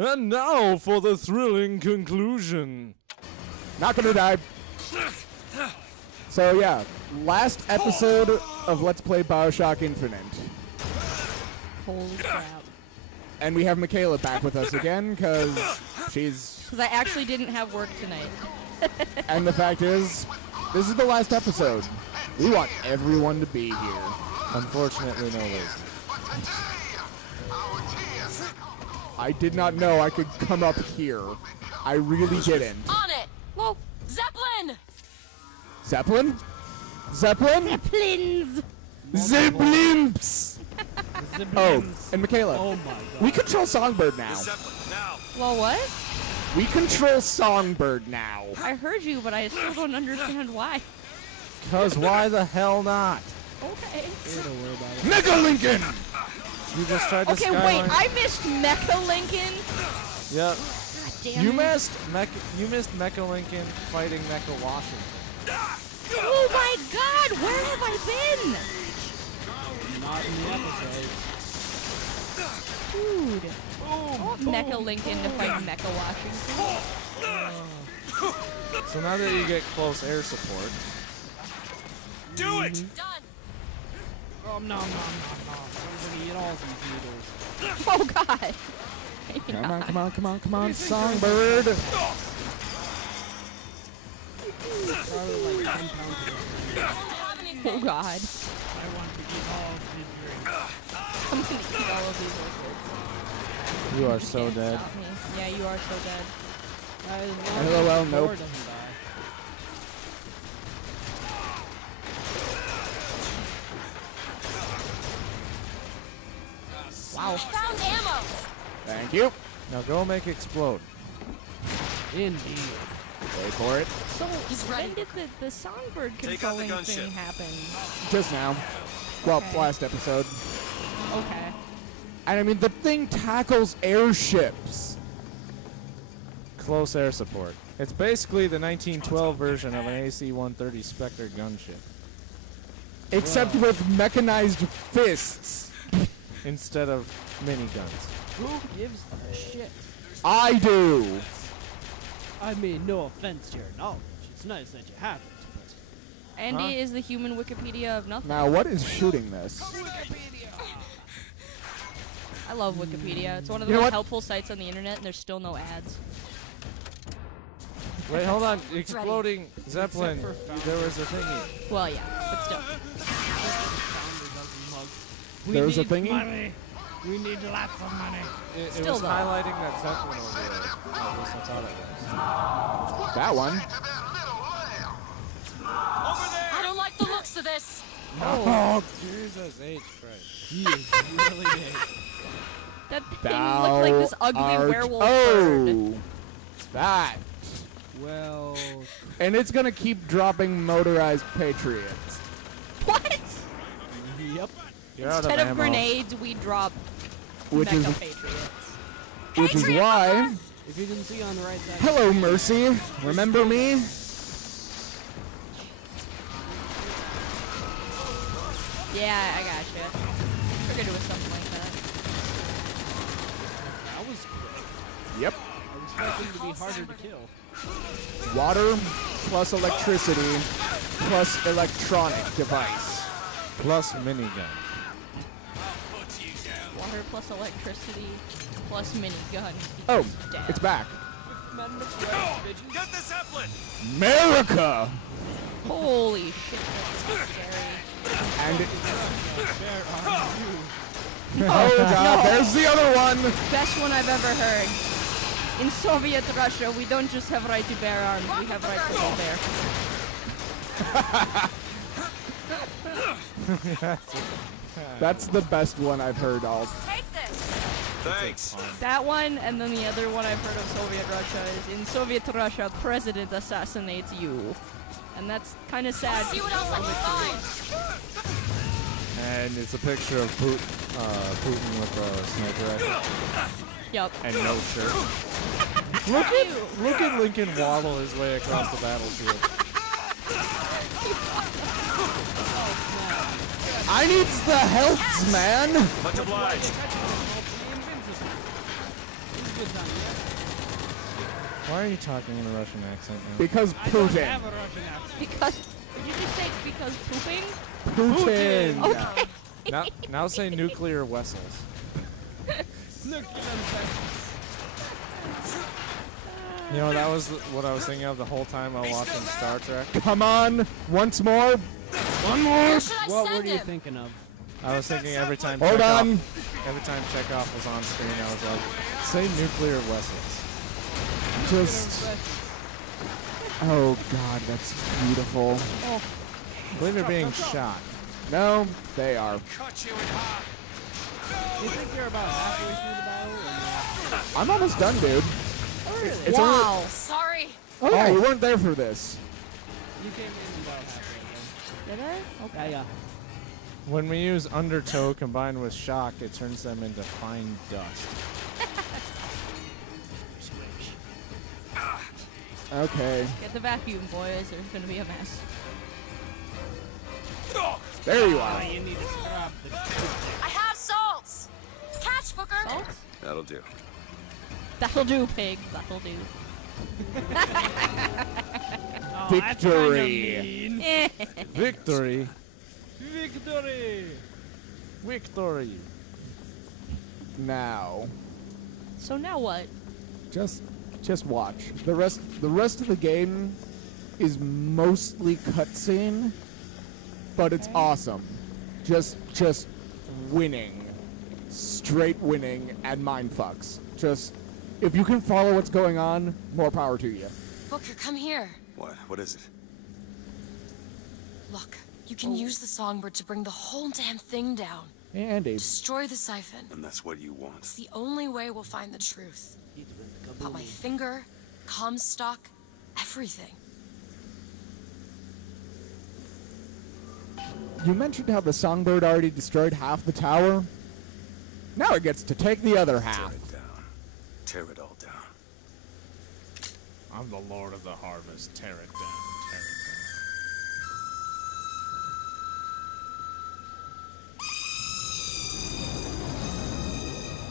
And now for the thrilling conclusion. Not gonna die. So yeah, last episode of Let's Play BioShock Infinite. Holy crap. And we have Michaela back with us again, because she's... Because I actually didn't have work tonight. And the fact is, this is the last episode. We want everyone to be here. Unfortunately, no Liz. I did not know I could come up here. I really didn't. On it! Whoa. Zeppelin! Zeppelin? Zeppelin? Zeppelins! Zeblimps! Oh, and Michaela, Oh my god. we control Songbird now. Well, what? We control Songbird now. I heard you, but I still don't understand why. Because why the hell not? Okay. Don't worry about it. Mega Lincoln! You just tried to Okay, Skyline. wait, I missed Mecha Lincoln. Yep. God damn You it. missed Mecha Lincoln fighting Mecha Washington. Oh my god, where have I been? Not in the episode. Dude. I want Mecha Lincoln to fight Mecha Washington. So now that you get close air support, Do it! Done! Nom nom nom nom nom. Everybody eat all these noodles. Oh god. Come on, come on, come on, come on, Songbird! Probably like 10 pounds of it. Oh god. I want to eat all of these drinks. I'm gonna eat all of these liquids. you are so Can't dead. stop me. Yeah, you are so dead. LOL, nope. Doesn't die. Wow. Found ammo! Thank you. Now go make explode. Indeed. Wait for it. So, He's when ready. did the Songbird Take out the controlling thing gunship. happen? Just now. Well, Okay. last episode. Okay. And I mean, the thing tackles airships. Close air support. It's basically the 1912 version of an AC-130 Spectre gunship. Except with mechanized fists. Instead of miniguns. Who gives a shit? I do. I mean, no offense to your knowledge. It's nice that you have it. Andy Huh? is the human Wikipedia of nothing. Now, what is shooting this? I love Wikipedia. It's one of the You know most what? helpful sites on the internet, and there's still no ads. Wait, hold on. Exploding Zeppelin. There was a thingy. Well, yeah, but still. We There's a need thingy? money. We need lots of money. It Still was though. highlighting that Zeppelin over there. At least I thought it was. That one. I don't like the looks of this! Oh, Jesus H. Christ. He is really big. That thing Thou looked like this ugly art- werewolf bird. Oh, that. Well, And it's gonna keep dropping motorized patriots. What? yep. You're out Instead of ammo. grenades, we drop Which is, Mecha Patriots. which is why. If you can see on the right side. Hello, Mercy. Remember me? Yeah, I gotcha. Figured it was something like that. That was quick. Yep. I was expecting to be harder to kill. Water plus electricity plus electronic device. Plus minigun. Water plus electricity plus minigun. Oh, Damn. it's back. Get the Zeppelin! America! Holy shit, that's scary. And No, oh god, there's the other one! Best one I've ever heard. In Soviet Russia, we don't just have right to bear arms, we have right to bear. That's the best one I've heard all. Take this! Thanks. That one, and then the other one I've heard of Soviet Russia is, in Soviet Russia, president assassinates you. And that's kind of sad. See what else I can find! And it's a picture of Putin with a sniper rifle Yup. and no shirt. Look at Lincoln waddle his way across the battlefield. I needs the helps, man! Much obliged. good time, yeah? Why are you talking in a Russian accent now? Because I don't Putin. have a Russian accent. Because did you just say because pooping? Putin. Okay. Now say nuclear vessels. Look, You know, that was what I was thinking of the whole time I was watching Star Trek. Come on, once more. One more. Where should I what send were you him? thinking of? I was thinking every time Hold on. every time Chekhov was on screen, I was like, say nuclear vessels. Just. Oh God, that's beautiful. I believe they're being shot. No, they are. Cut you in half. Do you think you're about halfway through the battle? Or I'm almost done, dude. It's Wow. Sorry. Oh yeah, you weren't there for this. you came in about halfway Did I? Okay. then? Yeah. When we use undertow combined with shock, it turns them into fine dust. Okay, Get the vacuum, boys. There's gonna be a mess. there you Oh, are. you need to scrub the I have salts. Catch, Booker. Salt? That'll do. That'll do, pig. That'll do. Oh, Victory. Victory! Victory! Victory! Now, So now what? just watch. The rest of the game is mostly cutscene, but it's awesome. Just winning, straight winning, and mind fucks. Just if you can follow what's going on, more power to you. Booker, come here. What? What is it? Look, you can use the songbird to bring the whole damn thing down. Hey, Andy. Destroy the siphon. And that's what you want. It's the only way we'll find the truth. Pop my finger, Comstock, everything. You mentioned how the songbird already destroyed half the tower. Now it gets to take the other Tear half. it down. Tear it all down. I'm the Lord of the Harvest. Tear it down. Tear it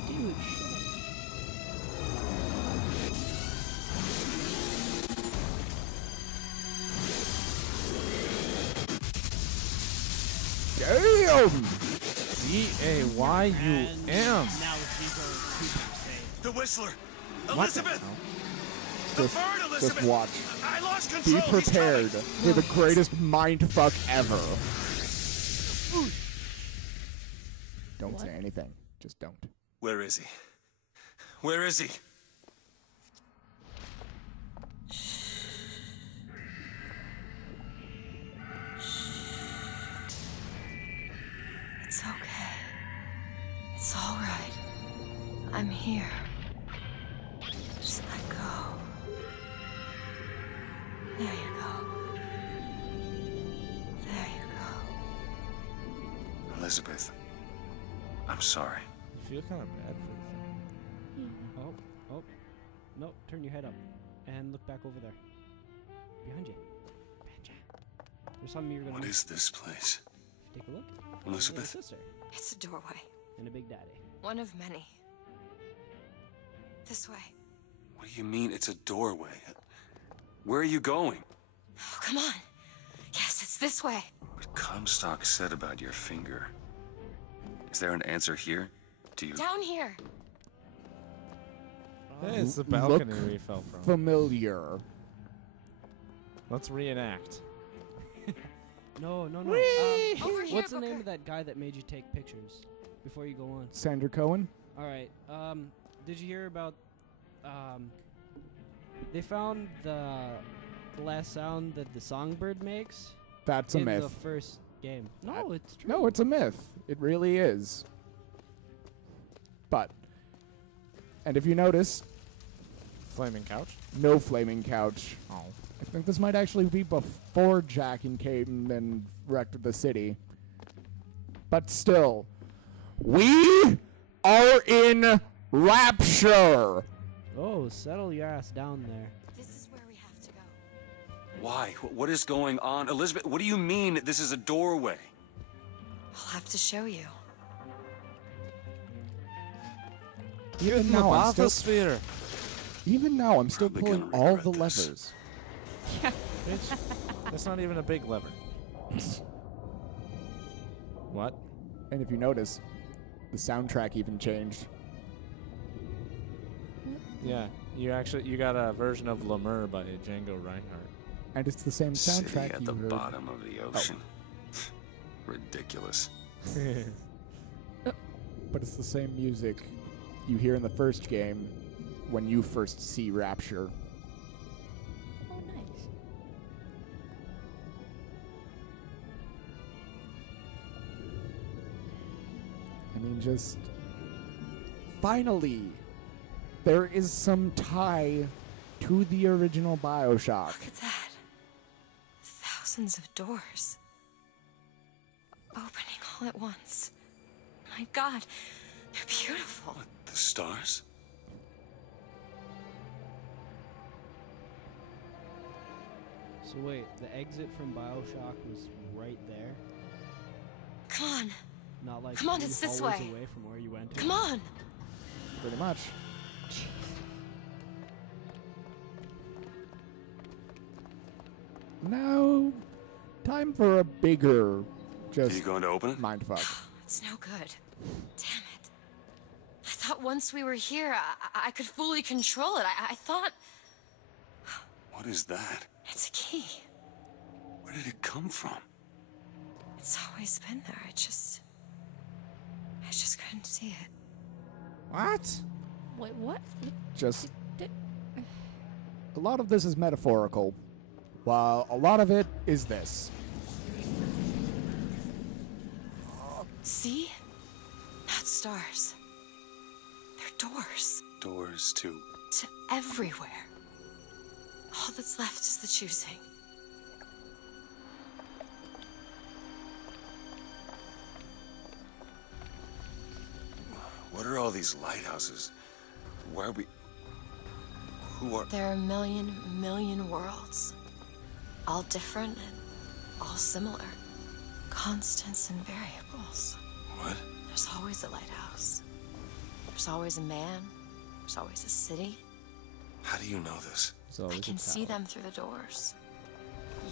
Dude. Damn! D-A-Y-U-M. Now Zico is super safe. The Whistler! Elizabeth! The Just, bird, Elizabeth! just watch. I lost Be control! He's prepared coming. for the greatest mindfuck ever. Don't What? say anything. Just don't. Where is he? Where is he? It's okay. It's all right. I'm here. Just let go. There you go. There you go. Elizabeth. I'm sorry. I feel kind of bad for the thing. Oh. No, turn your head up. And look back over there. Behind you. There's something you're gonna What is this place? take a look. Elizabeth? Little sister It's a doorway. and a big daddy. One of many. This way. What do you mean it's a doorway? Where are you going? Oh, come on. Yes, it's this way. What Comstock said about your finger. Is there an answer here? Do you... Down here. Hey, it's the Look balcony we fell from. Familiar. Let's reenact. No. Over here, What's the name Booker. of that guy that made you take pictures before you go on? Sandra Cohen? All right. Did you hear about? They found the last sound that the songbird makes That's a in myth. the first game. No, it's true. No, it's a myth. It really is. But, and if you notice, Flaming couch? no flaming couch. Oh. I think this might actually be before Jack and Caden and wrecked the city. But still, we are in rapture. Oh, settle your ass down there. This is where we have to go. Why? What is going on? Elizabeth, what do you mean this is a doorway? I'll have to show you. Even now, I'm still, Bathysphere. even now, I'm still Probably pulling gonna all regret the this. levers. Bitch, that's not even a big lever. What? And if you notice, the soundtrack even changed. Yeah, you got a version of Lemur by Django Reinhardt. And it's the same City soundtrack at you the heard. bottom of the ocean. Ridiculous. But it's the same music you hear in the first game when you first see Rapture. Oh, nice. I mean, just finally, there is some tie to the original BioShock. Look at that. Thousands of doors. Opening all at once. My God, they're beautiful. What, the stars? So wait, the exit from BioShock was right there? Come on, Not like Come on, 3 it's this hallways way. away from where you entered? come on. Pretty much. Now, time for a bigger, Are just you going to open it? mindfuck. It's no good. Damn it. I thought once we were here, I could fully control it. I thought What is that? it's a key. Where did it come from? It's always been there. I just couldn't see it. What? Wait, what? Just Did- a lot of this is metaphorical, while a lot of it is this. See? Not stars. They're doors Doors to... to everywhere. All that's left is the choosing. What are all these lighthouses? Why are we... Who are... There are a million worlds. All different and all similar. Constants and variables. What? There's always a lighthouse. There's always a man. There's always a city. How do you know this? So I can see them through the doors.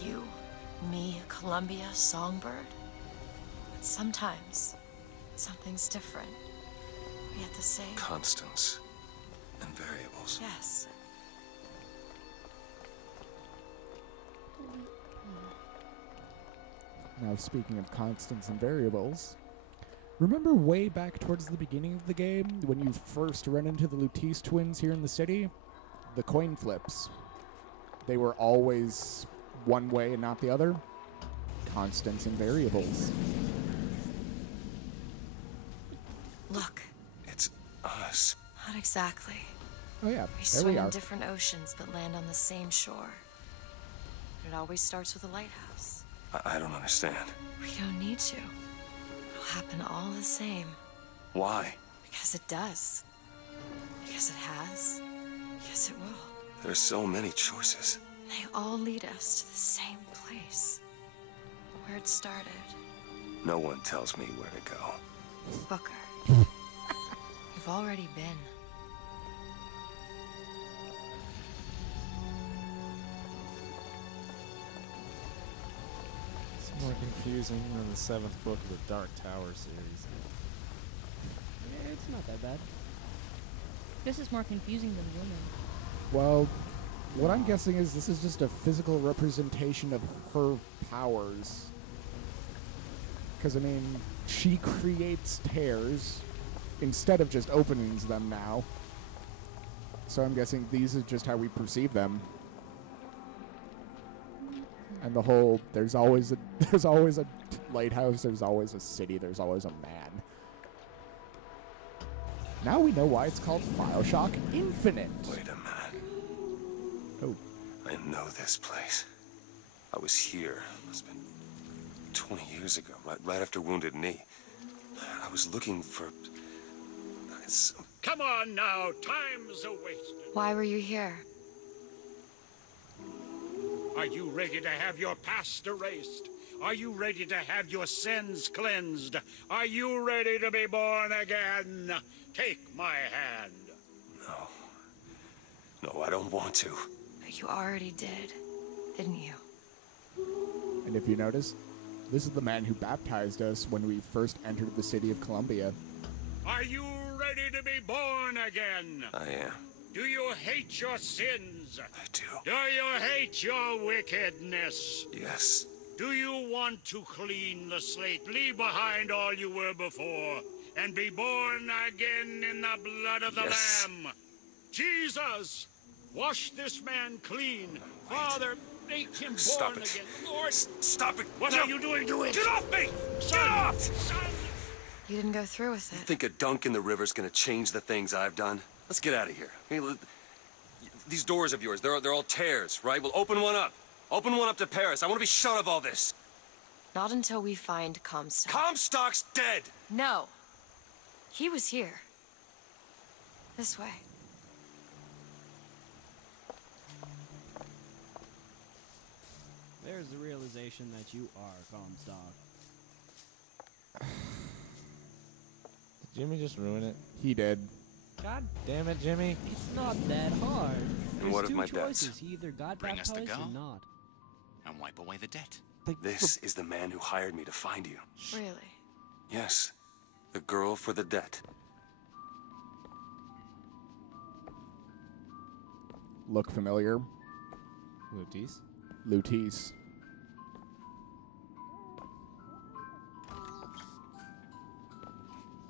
You, me, Columbia, Songbird. But sometimes, something's different. Yet the same. Constants and variables. Yes. Now, speaking of constants and variables, remember way back towards the beginning of the game when you first run into the Lutece twins here in the city? The coin flips. They were always one way and not the other. Constants and variables. Look, It's us. not exactly. Oh yeah, We there swim we in are. different oceans but land on the same shore. But it always starts with a lighthouse. I don't understand. We don't need to. It'll happen all the same. Why? Because it does. Because it has. Because it will. There's so many choices. They all lead us to the same place. Where it started. No one tells me where to go. Booker. You've already been. It's more confusing than the 7th book of the Dark Tower series. Yeah, it's not that bad. This is more confusing than women. Well, what I'm guessing is this is just a physical representation of her powers. Because, I mean, she creates tears instead of just openings them now. So I'm guessing these are just how we perceive them. And the whole, there's always a lighthouse, there's always a city, there's always a man. Now we know why it's called BioShock Infinite. Wait a minute. Oh, I know this place. I was here. It's been 20 years ago, right after Wounded Knee. I was looking for... some... Come on now, time's a-wasting. Why were you here? Are you ready to have your past erased? Are you ready to have your sins cleansed? Are you ready to be born again? Take my hand. No. No, I don't want to. But you already did, didn't you? And if you notice, this is the man who baptized us when we first entered the city of Columbia. Are you ready to be born again? I am. Do you hate your sins? I do. Do you hate your wickedness? Yes. Do you want to clean the slate, leave behind all you were before, and be born again in the blood of the Yes. Lamb? Jesus, wash this man clean. Father, make him Stop born it. again. Lord, Stop it. what No. are you doing to it? Get off me! Son, Get off! son. You didn't go through with it. Think a dunk in the river's gonna change the things I've done? Let's get out of here. Hey, these doors of yours, they're all tears, right? Well, open one up. Open one up to Paris. I want to be shut of all this. Not until we find Comstock. Comstock's dead! No. He was here. This way. There's the realization that you are Comstock. Did Jimmy just ruin it? He did. God, Damn it, Jimmy. it's not that hard. There's what of two my debts? choices. He either got Bring us the baptized or girl. not. And wipe away the debt. This is the man who hired me to find you. Really? Yes. The girl for the debt. Look familiar? Lutis? Lutis.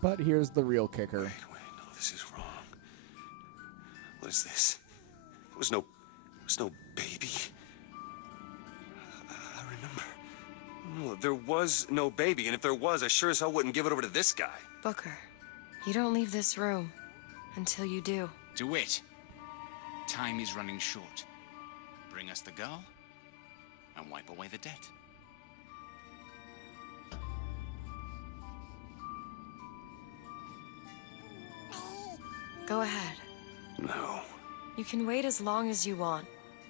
But here's the real kicker. Wait, no, this is wrong. What is this? It was no baby. I remember. No, there was no baby, and if there was, I sure as hell wouldn't give it over to this guy. Booker, you don't leave this room until you do. DeWitt, time is running short. Bring us the girl and wipe away the debt. Go ahead. No. You can wait as long as you want.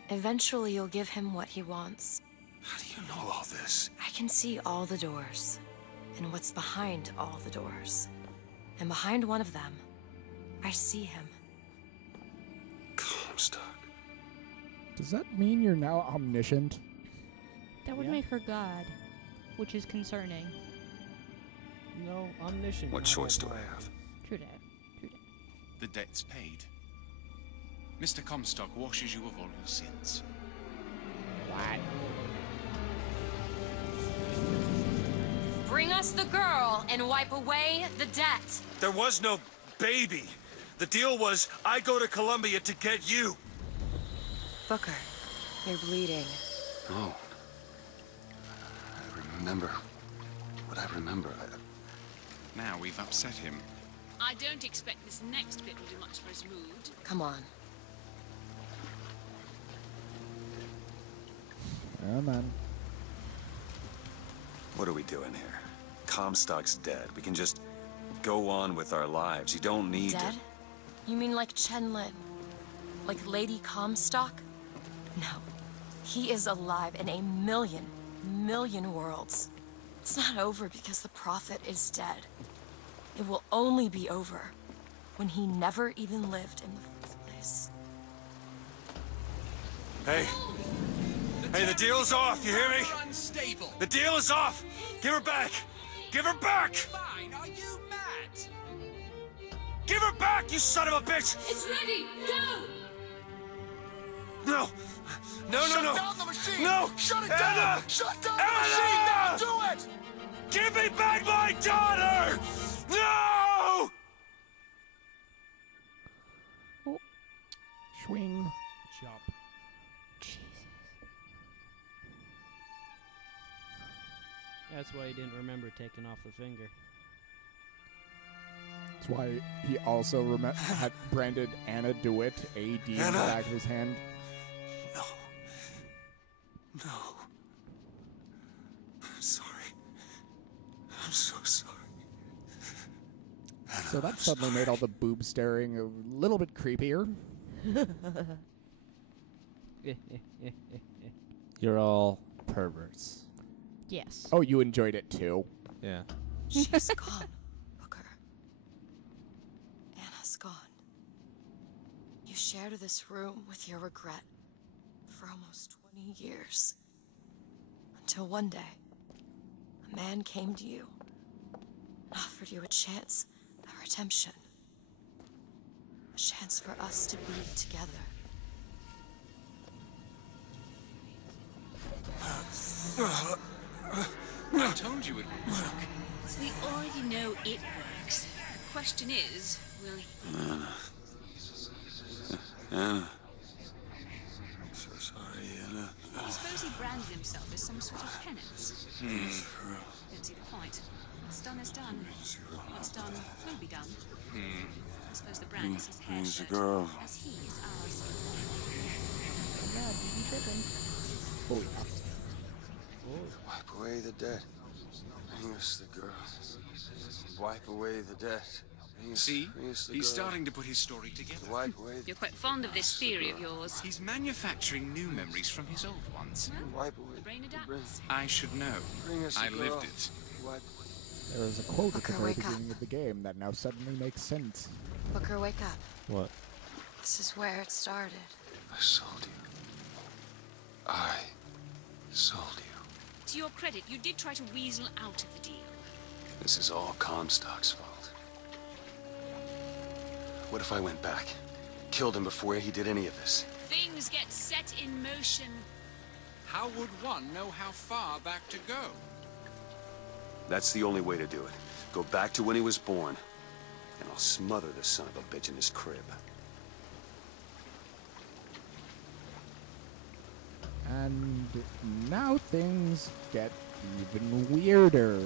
Eventually, you'll give him what he wants. How do you know all this? I can see all the doors, and what's behind all the doors. And behind one of them, I see him. Comstock. Does that mean you're now omniscient? That would Yeah. make her God, which is concerning. No, omniscient. What not choice do I all-powerful. have? True that. True that. The debt's paid. Mr. Comstock washes you of all your sins. Bring us the girl and wipe away the debt. There was no baby. The deal was I go to Columbia to get you. Booker, you're bleeding. No. I remember what I remember. Now we've upset him. I don't expect this next bit will do much for his mood. Come on. Oh, man. What are we doing here? Comstock's dead. We can just go on with our lives. You don't need Dead? to... You mean like Chen Lin? Like Lady Comstock? No. He is alive in a million worlds. It's not over because the Prophet is dead. It will only be over when he never even lived in the first place. Hey! Hey, the deal's off, you hear me? Unstable. The deal is off! Give her back! Give her back! Fine, are you mad? Give her back, you son of a bitch! It's ready! Go! No! No! Shut down the machine! No! Shut it Anna! down! Shut down the Anna! machine! Now do it! Give me back my daughter! No! Swing. Chop. That's why he didn't remember taking off the finger. That's why he also had branded Anna DeWitt, A.D. in the Anna? back of his hand. No. No. I'm sorry. I'm so sorry. Anna, So that I'm suddenly made sorry. all the boob staring a little bit creepier. You're all perverts. Yes. Oh, you enjoyed it too. Yeah. She's gone, Booker. Anna's gone. You shared this room with your regret for almost 20 years. Until one day, a man came to you and offered you a chance at redemption. A chance for us to be together. I told you it would work. So we already know it works. The question is, will he? Anna. So sorry, Anna. I suppose he branded himself as some sort of penance. Don't see the point. What's done is done. What's done will be done. I suppose the brand is his hair He's a shirt, girl. as he is ours. God, you be tripping. Oh, yeah. Wipe away the debt. Bring us the girl. Wipe away the debt. See? Bring us the He's girl. starting to put his story together. Wipe away the You're quite fond of this theory of yours. He's manufacturing new memories from his old ones. Wipe away. The brain Bring, adapts. I should know. bring us the I girl. lived it. Wipe. There was a quote at the Booker, very wake up. beginning of the game that now suddenly makes sense. Booker, wake up. What? This is where it started. I sold you. I sold you. To your credit, you did try to weasel out of the deal. This is all Comstock's fault. What if I went back? Killed him before he did any of this? Things get set in motion. How would one know how far back to go? That's the only way to do it. Go back to when he was born, and I'll smother the son of a bitch in his crib. And now things get even weirder.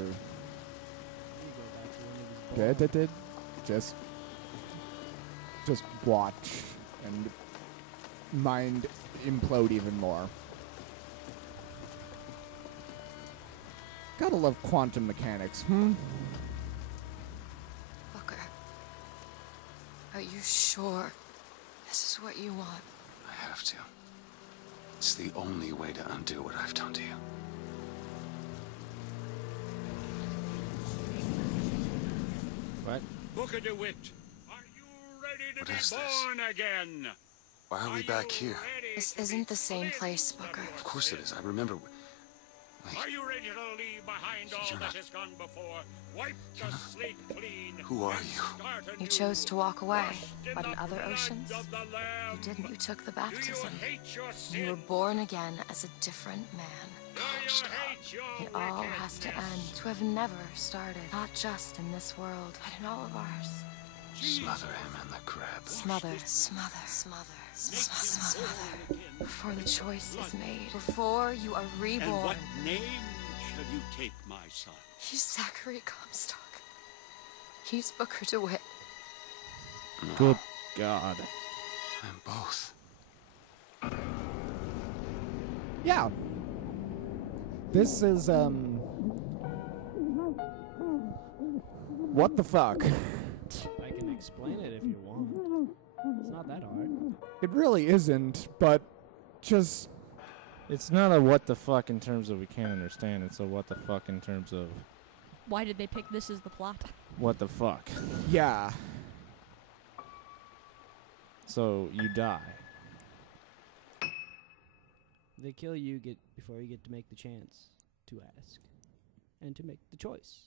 Just watch and mind implode even more. Gotta love quantum mechanics, Booker, are you sure this is what you want? I have to. It's the only way to undo what I've done to you. What? Booker DeWitt, are you ready to What be is this? born again? Why are we back here? This isn't the same place, Booker. Of course it is. I remember. Are you ready to leave behind all You're that not- has gone before? Wipe the slate clean. Who are and you? start You anew. chose to walk away, Washed but in the other blood oceans, of the Lamb. you didn't. You took the Do you baptism. hate your You were sin? born again as a different man. Do you hate your It all has to wickedness? end, to have never started, not just in this world, but in all of ours. Smother him in the crab. Smother, smother, smother, smother. Before the choice is made, before you are And reborn. what name shall you take, my son? He's Zachary Comstock. He's Booker DeWitt. Good God. And both. Yeah. This is, what the fuck? I can explain it if you want. It's not that hard. It really isn't, but just, It's not a what the fuck in terms of we can't understand. It's a what the fuck in terms of Why did they pick this as the plot? what the fuck. yeah. So you die. They kill you before you get to make the chance to ask and to make the choice.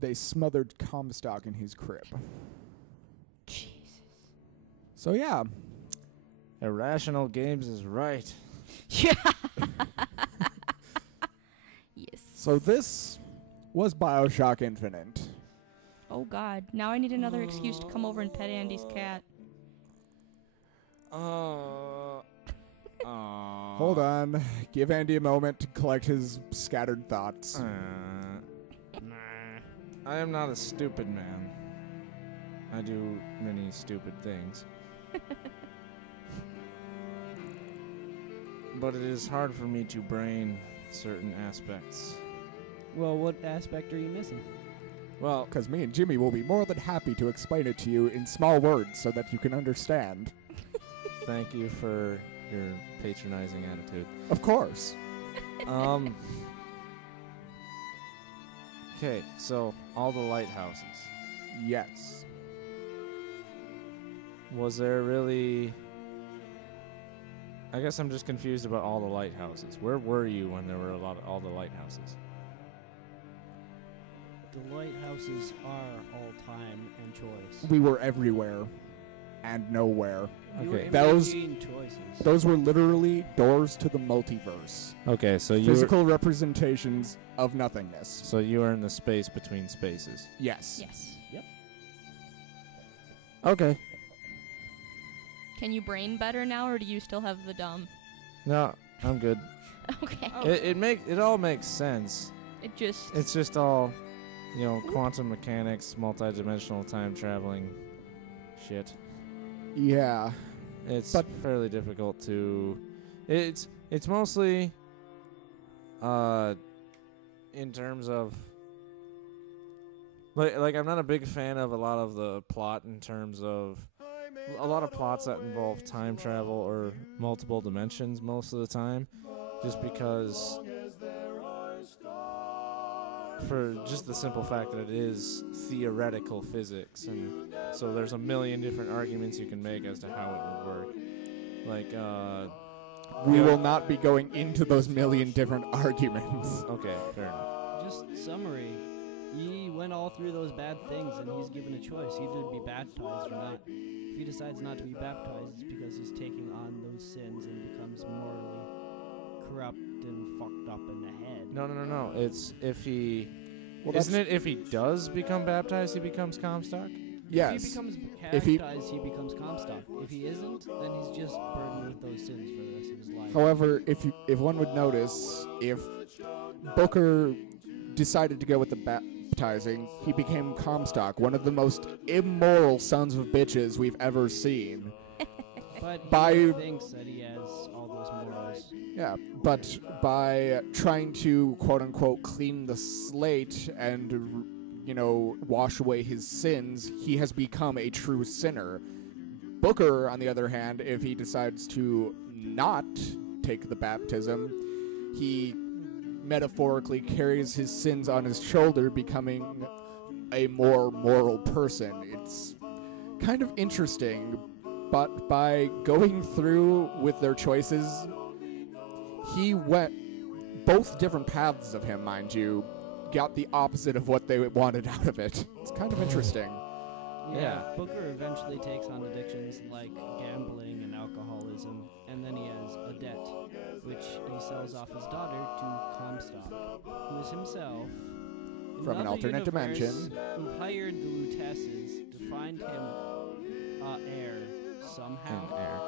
They smothered Comstock in his crib. Jesus. So yeah, Irrational Games is right. Yeah. Yes. so this was BioShock Infinite. Oh God. Now I need another excuse to come over and pet Andy's cat. Hold on. Give Andy a moment to collect his scattered thoughts. I am not a stupid man. I do many stupid things. But it is hard for me to brain certain aspects. Well, what aspect are you missing? Well, Because me and Jimmy will be more than happy to explain it to you in small words so that you can understand. thank you for your patronizing attitude. Of course. Okay, so all the lighthouses. Yes. Was there really... I guess I'm just confused about all the lighthouses. Where were you when there were all the lighthouses? The lighthouses are all time and choice. We were everywhere and nowhere. You were Okay. in Those- between choices. Those were literally doors to the multiverse. Okay, so Physical representations of nothingness. So you were in the space between spaces. Yes. Yes. Okay. Can you brain better now, or do you still have the dumb? No, I'm good. Okay. It all makes sense. It just... It's just all, quantum mechanics, multi-dimensional time traveling shit. Yeah. It's fairly difficult to... It's mostly in terms of... Like I'm not a big fan of a lot of the plot in terms of... A lot of plots that involve time travel or multiple dimensions most of the time. Just because... For just the simple fact that it is theoretical physics, and so there's a million different arguments you can make as to how it would work. Like, We will not be going into those million different arguments. Okay, fair enough. Just summary. He went all through those bad things, and he's given a choice, either to be baptized or not. If he decides not to be baptized, it's because he's taking on those sins and becomes morally corrupt and fucked up in the head. No. It's if he... Well, isn't it if he does become baptized, he becomes Comstock? Yes. If he becomes If he- baptized, he becomes Comstock. If he isn't, then he's just burdened with those sins for the rest of his life. However, if one would notice, if Booker decided to go with the baptizing, he became Comstock, one of the most immoral sons of bitches we've ever seen. But he by- thinks that he has all those morals. Yeah, but by trying to quote-unquote clean the slate and, wash away his sins, he has become a true sinner. Booker, on the other hand, if he decides to not take the baptism, he metaphorically carries his sins on his shoulder, becoming a more moral person. It's kind of interesting, but by going through with their choices, he went both different paths of him, mind you, got the opposite of what they wanted out of it. It's kind of interesting. Yeah. Booker eventually takes on addictions like gambling and alcoholism, and then he has a debt, which he sells off his daughter to Comstock, who is himself From an another alternate universe dimension. who hired the Lutesses to find him heir somehow. An heir.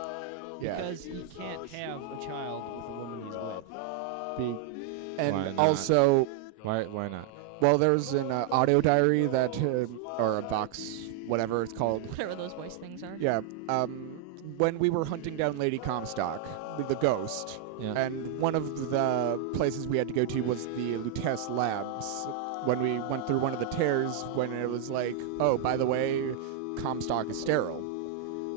Yeah. Because he can't have a child with a woman he's with. And Why not? also, Why not? well, there's an audio diary that, or a Vox, whatever it's called. Whatever those voice things are. Yeah. When we were hunting down Lady Comstock, the ghost, Yeah. and one of the places we had to go to was the Lutece Labs. When we went through one of the tears, when it was like, oh, by the way, Comstock is sterile.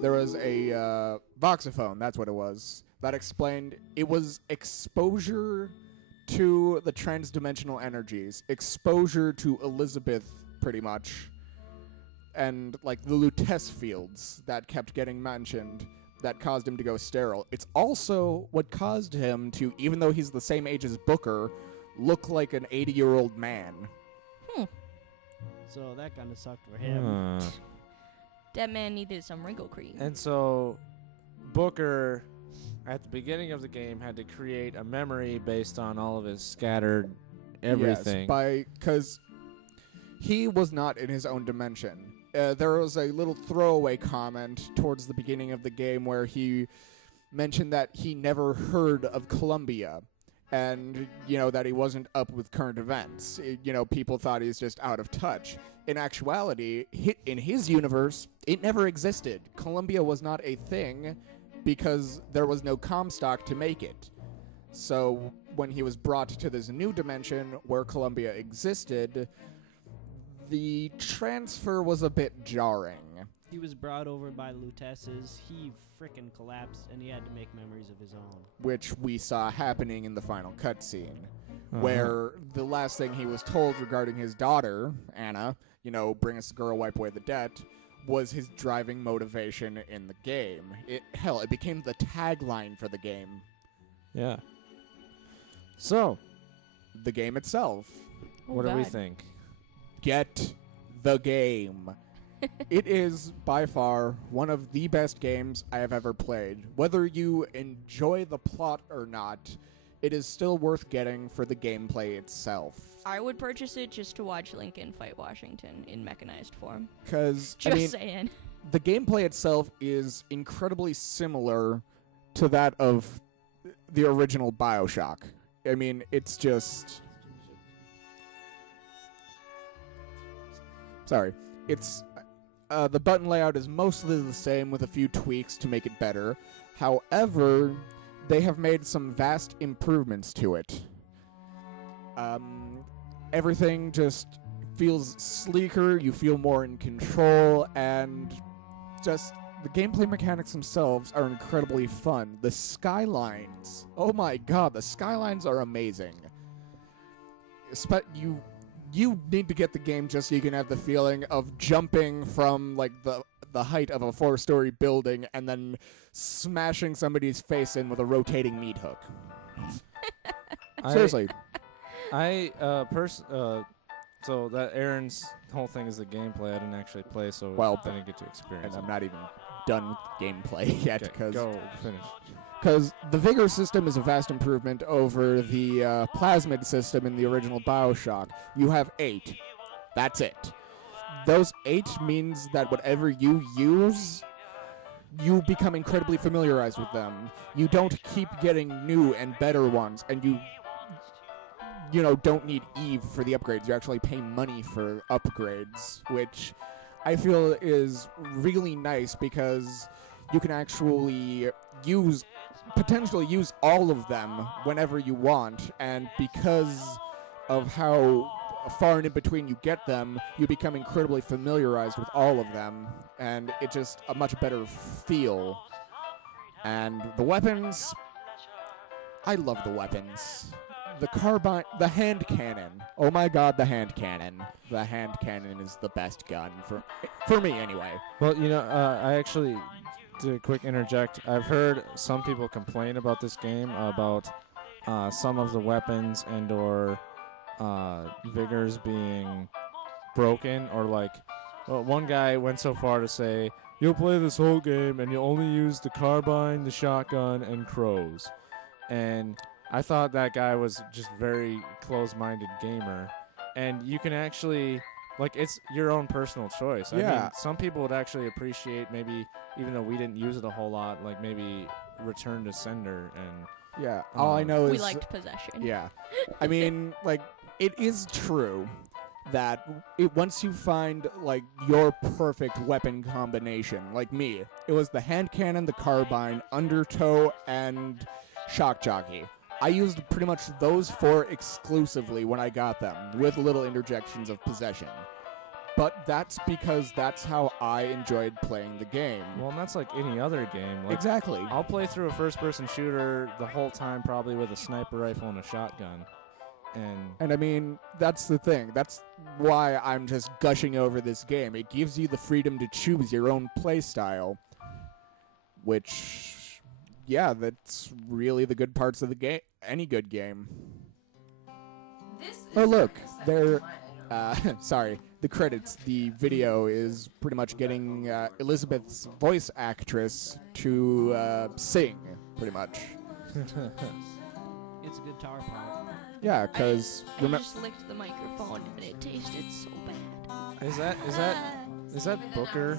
There was a voxophone, that's what it was, that explained it was exposure to the transdimensional energies, exposure to Elizabeth, pretty much, and like the Lutece fields that kept getting mentioned that caused him to go sterile. It's also what caused him to, even though he's the same age as Booker, look like an 80-year-old man. So that kind of sucked for him. That man needed some wrinkle cream. And so Booker, at the beginning of the game, had to create a memory based on all of his scattered everything. Yes, because he was not in his own dimension. There was a little throwaway comment towards the beginning of the game where he mentioned that he never heard of Columbia, and, that he wasn't up with current events. People thought he's just out of touch. In actuality, in his universe, it never existed. Columbia was not a thing because there was no Comstock to make it. So when he was brought to this new dimension where Columbia existed, the transfer was a bit jarring. he was brought over by Lutesses. He frickin' collapsed, and he had to make memories of his own. Which we saw happening in the final cutscene, where the last thing he was told regarding his daughter, Anna, bring us the girl, wipe away the debt, was his driving motivation in the game. It became the tagline for the game. Yeah. So, the game itself. What do we think? Get the game. It is by far one of the best games I have ever played. Whether you enjoy the plot or not, it is still worth getting for the gameplay itself. I would purchase it just to watch Lincoln fight Washington in mechanized form. Because, saying. The gameplay itself is incredibly similar to that of the original BioShock. I mean, it's just... Sorry. It's... the button layout is mostly the same with a few tweaks to make it better. However, they have made some vast improvements to it. Everything just feels sleeker, you feel more in control, and just the gameplay mechanics themselves are incredibly fun. The skylines, oh my god, the skylines are amazing. You need to get the game just so you can have the feeling of jumping from like the height of a 4-story building and then smashing somebody's face in with a rotating meat hook. Seriously. So that Aaron's whole thing is the gameplay. I didn't actually play, so I didn't get to experience and it. I'm not even done with gameplay yet. Okay, go finish. Because the Vigor system is a vast improvement over the Plasmid system in the original BioShock. You have 8. That's it. Those 8 means that whatever you use, you become incredibly familiarized with them. You don't keep getting new and better ones, and you don't need Eve for the upgrades. You actually pay money for upgrades, which I feel is really nice because you can actually potentially use all of them whenever you want, and because of how far and in between you get them, you become incredibly familiarized with all of them, and it's just a much better feel. And the weapons, I love the weapons. The carbine, the hand cannon. Oh my god, the hand cannon. The hand cannon is the best gun for me anyway. Well, I actually did a quick interject. I've heard some people complain about this game about some of the weapons and or vigors being broken, or one guy went so far to say, you'll play this whole game and you'll only use the carbine, the shotgun, and crows. And I thought that guy was just very close-minded gamer. And you can actually, it's your own personal choice. Yeah. I mean, some people would actually appreciate maybe, even though we didn't use it a whole lot, maybe Return to Sender and... Yeah, all I know is... We liked Possession. Yeah. I mean, it is true that once you find, your perfect weapon combination, like me, it was the hand cannon, the carbine, undertow, and shock jockey. I used pretty much those 4 exclusively when I got them, with little interjections of Possession. But that's because that's how I enjoyed playing the game. Well, and that's like any other game. Exactly. I'll play through a first-person shooter the whole time probably with a sniper rifle and a shotgun. And I mean, that's the thing. That's why I'm just gushing over this game. It gives you the freedom to choose your own play style, which... Yeah, that's really the good parts of the game. Any good game. Oh, look. They're... sorry. The credits. The video is pretty much getting Elizabeth's voice actress to sing, pretty much. It's a guitar part. Yeah, because... I just licked the microphone and it tasted so bad. Is that Booker?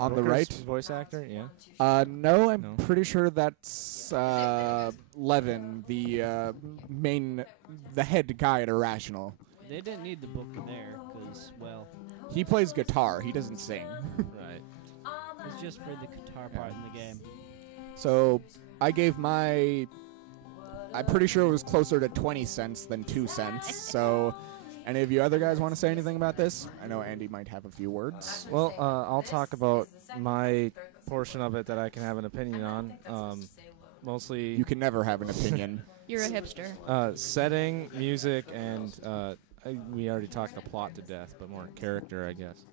On Booker's the right? voice actor, yeah. No, I'm pretty sure that's Levin, the head guy at Irrational. They didn't need the Booker there, because, well... He plays guitar, he doesn't sing. Right. It's just for the guitar part in the game. So, I gave my... I'm pretty sure it was closer to 20 cents than 2 cents, so Any of you other guys want to say anything about this? I know Andy might have a few words. Well, I'll talk about my portion of it that I can have an opinion on. Mostly, You can never have an opinion. You're a hipster. setting, music, and we already talked the plot to death, but more character, I guess.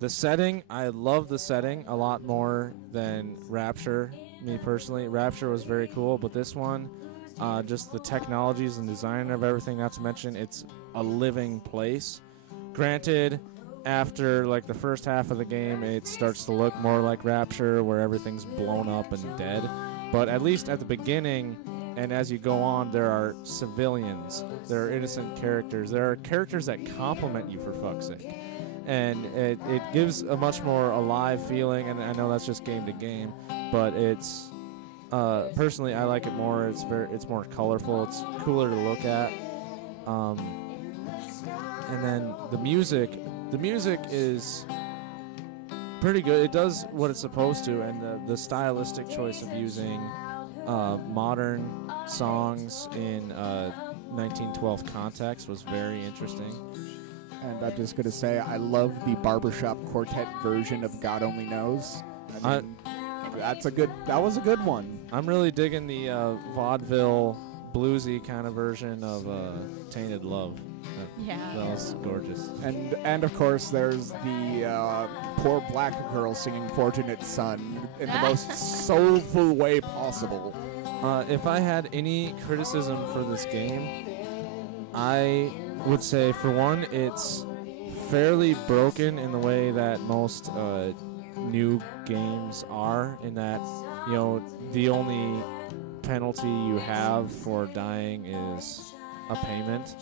The setting, I love the setting a lot more than Rapture. Me personally, Rapture was very cool, but this one, just the technologies and design of everything, not to mention it's a living place. Granted, after like the first half of the game, it starts to look more like Rapture, where everything's blown up and dead. But at least at the beginning, and as you go on, there are civilians, there are innocent characters, there are characters that compliment you, for fuck's sake. And it gives a much more alive feeling, and I know that's just game to game, but it's personally I like it more. It's more colorful, it's cooler to look at. And then the music is pretty good. It does what it's supposed to, and the stylistic choice of using modern songs in 1912 context was very interesting. And I'm just going to say, I love the barbershop quartet version of God Only Knows. I mean, that was a good one. I'm really digging the vaudeville, bluesy kind of version of Tainted Love. That was gorgeous. And of course, there's the poor black girl singing Fortunate Son in the most soulful way possible. If I had any criticism for this game, I would say, for one, it's fairly broken in the way that most new games are, in that, you know, the only penalty you have for dying is a payment,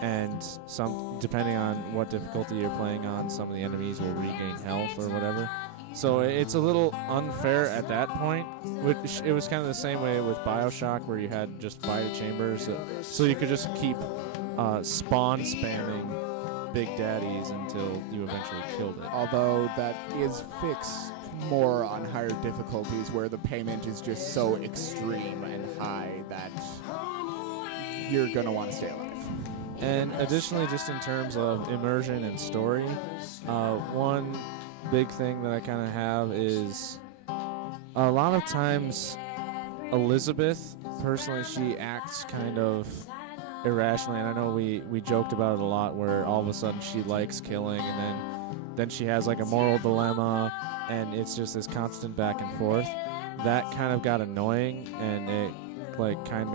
and some, depending on what difficulty you're playing on, some of the enemies will regain health or whatever. So it's a little unfair at that point. Which it was kind of the same way with BioShock, where you had just Vita Chambers, so you could just keep spawn spamming Big Daddies until you eventually killed it. Although that is fixed more on higher difficulties, where the payment is just so extreme and high that you're going to want to stay alive. And additionally, just in terms of immersion and story, one big thing that I kind of have is a lot of times Elizabeth, personally, she acts kind of irrationally, and I know we joked about it a lot, where all of a sudden she likes killing, and then she has like a moral dilemma, and it's just this constant back and forth. That kind of got annoying, and it like kind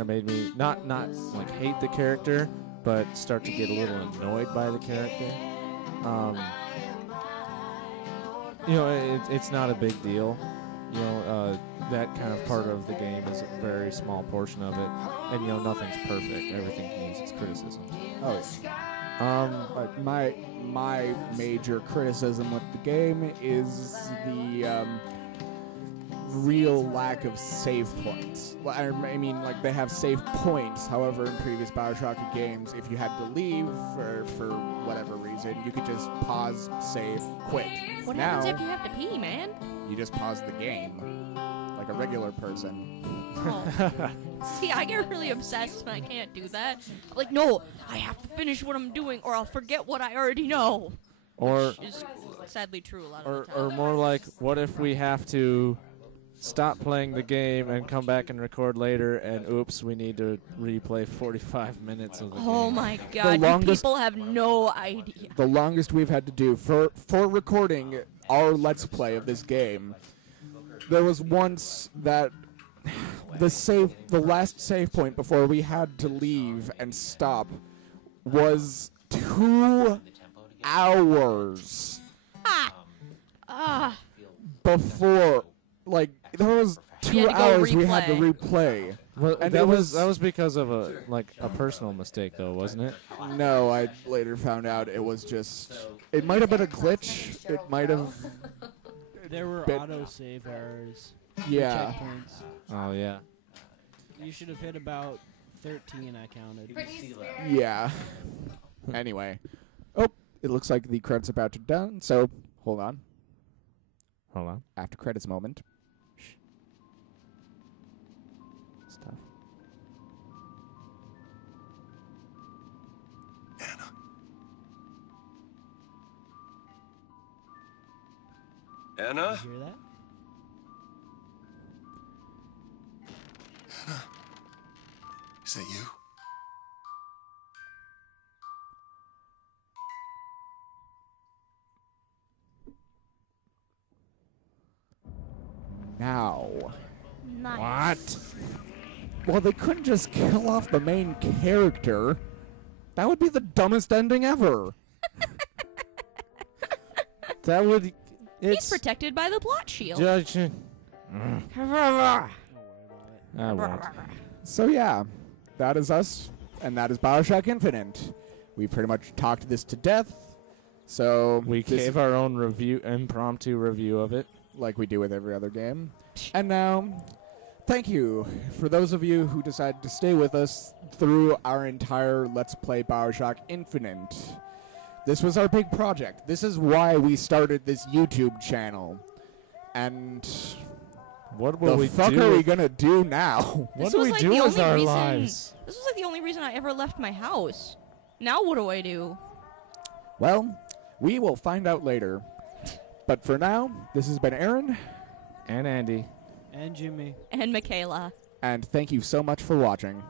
of made me not like hate the character, but start to get a little annoyed by the character. You know, it's not a big deal. You know, that kind of part of the game is a very small portion of it, and you know, nothing's perfect. Everything can use its criticism. Oh, yeah. My major criticism with the game is the real lack of save points. Well, I mean, like, they have save points. However, in previous BioShock games, if you had to leave for whatever reason, you could just pause, save, quit. What now, happens if you have to pee, man? you just pause the game like a regular person. Oh. See, I get really obsessed and I can't do that. I'm like, no, I have to finish what I'm doing or I'll forget what I already know. Or Which is sadly true a lot of the time. or more like, what if we have to stop playing the game and come back and record later, and oops, we need to replay 45 minutes of the game. Oh my god, you people have no idea. The longest we've had to do for recording our Let's Play of this game, there was once that the last save point before we had to leave and stop was 2 hours. Before, like, there was 2 hours we had to replay. Well, And that it was because of a personal mistake, though, wasn't it? No, I later found out it was just, it might have been a glitch. It might have. There were autosave errors. Yeah. Checkpoints. Oh yeah. You should have hit about 13, I counted. Yeah. Anyway. Oh, it looks like the credits are about to done, so hold on. Hold on. After credits moment. Stuff. Anna? You hear that? Is that you? Now. Nice. Well, they couldn't just kill off the main character. That would be the dumbest ending ever. That would. He's protected by the plot shield. Judge. Don't worry about it. I won't. So yeah, that is us, and that is BioShock Infinite. We pretty much talked this to death. So We gave our own impromptu review of it. like we do with every other game. And now, thank you for those of you who decided to stay with us through our entire Let's Play BioShock Infinite. This was our big project. This is why we started this YouTube channel. And What will the we fuck do? are we gonna do now? What This do was we like do the with only our reason- lives? This was like the only reason I ever left my house. Now what do I do? Well, we will find out later. But for now, this has been Aaron, And Andy. And Jimmy. And Michaela. and thank you so much for watching.